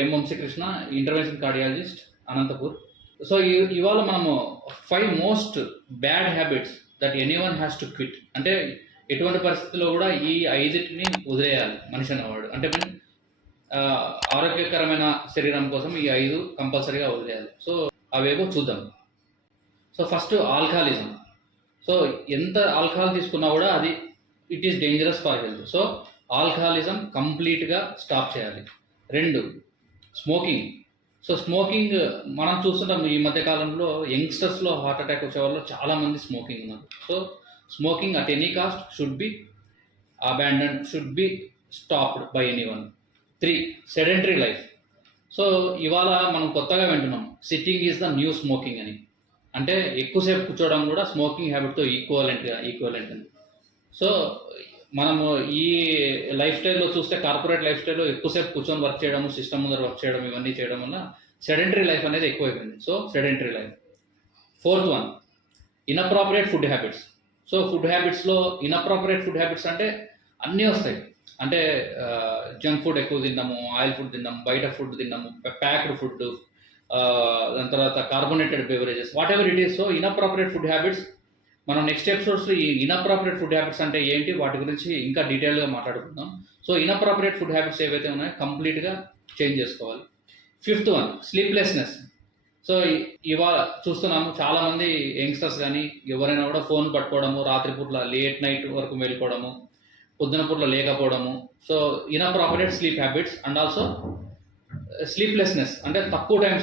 Doctor M Vamsikrishna, intervention cardiologist, Anantapur. So ఇవాళ మనము 5 most bad habits that anyone has to quit. అంటే ఎటువంటి పరిస్థితుల్లో కూడా ఈ 5టిని వదిలేయాలి మనిషి అనేవాడు. అంటే ఆరోగ్యకరమైన శరీరం కోసం ఈ 5 కంపల్సరీగా వదిలేయాలి. సో అవేవో చూద్దాం. So first alcoholism. సో ఎంత ఆల్కహాల్ తీసుకున్నా కూడా అది it is dangerous for health. So alcoholism కంప్లీట్గా స్టాప్ చేయాలి. 2 స్మోకింగ్. సో స్మోకింగ్ మనం చూస్తుంటాం ఈ మధ్య కాలంలో యంగ్స్టర్స్లో హార్ట్ అటాక్ వచ్చే వాళ్ళు చాలామంది స్మోకింగ్ ఉన్నారు. So smoking at any cost should be abandon, should be stopped by anyone. 3 sedentary life. So ఇవాళ మనం కొత్తగా వింటున్నాం sitting is the new smoking అని. అంటే ఎక్కువసేపు కూర్చోవడం కూడా స్మోకింగ్ హ్యాబిట్తో ఈక్వలెంట్ అని. సో మనము ఈ లైఫ్ స్టైల్లో చూస్తే కార్పొరేట్ లైఫ్ స్టైల్లో ఎక్కువసేపు కూర్చొని వర్క్ చేయడము, సిస్టమ్ ముందర వర్క్ చేయడం, ఇవన్నీ చేయడం వల్ల సెడెంటరీ లైఫ్ అనేది ఎక్కువైపోయింది. So sedentary life. 4th one inappropriate food habits. So food హ్యాబిట్స్లో ఇన్అప్రాపరియేట్ ఫుడ్ హ్యాబిట్స్ అంటే అన్నీ వస్తాయి. అంటే జంక్ ఫుడ్ ఎక్కువ తిన్నాము, ఆయిల్ ఫుడ్ తిన్నాము, బయట ఫుడ్ తిన్నాము, ప్యాక్డ్ ఫుడ్, దాని తర్వాత carbonated beverages, whatever it is. So inappropriate food habits మనం నెక్స్ట్ ఎపిసోడ్స్లో ఈ ఇన్అప్రాపరియేట్ ఫుడ్ హ్యాబిట్స్ అంటే ఏంటి వాటి గురించి ఇంకా డీటెయిల్గా మాట్లాడుకుందాం. సో ఇన్అప్రాపరియేట్ ఫుడ్ హ్యాబిట్స్ ఏవైతే ఉన్నాయో కంప్లీట్గా చేంజ్ చేసుకోవాలి. 5th one sleeplessness. సో ఇవాళ చూస్తున్నాము చాలామంది యంగ్స్టర్స్ కానీ ఎవరైనా కూడా ఫోన్ పట్టుకోవడము, రాత్రిపూట్ల లేట్ నైట్ వరకు వెళ్ళిపోవడము, పొద్దున పూట్ల లేకపోవడము. So inappropriate sleep habits and also sleeplessness అంటే తక్కువ టైం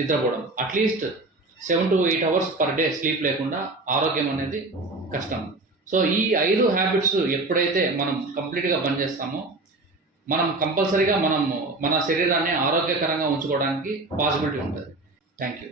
నిద్రపోవడం. At least 7 to 8 hours per day sleep లేకుండా ఆరోగ్యం అనేది కష్టం. సో ఈ 5 హ్యాబిట్స్ ఎప్పుడైతే మనం కంప్లీట్గా బంద్ చేస్తామో మనం కంపల్సరీగా మన శరీరాన్ని ఆరోగ్యకరంగా ఉంచుకోవడానికి పాసిబిలిటీ ఉంటుంది. Thank you.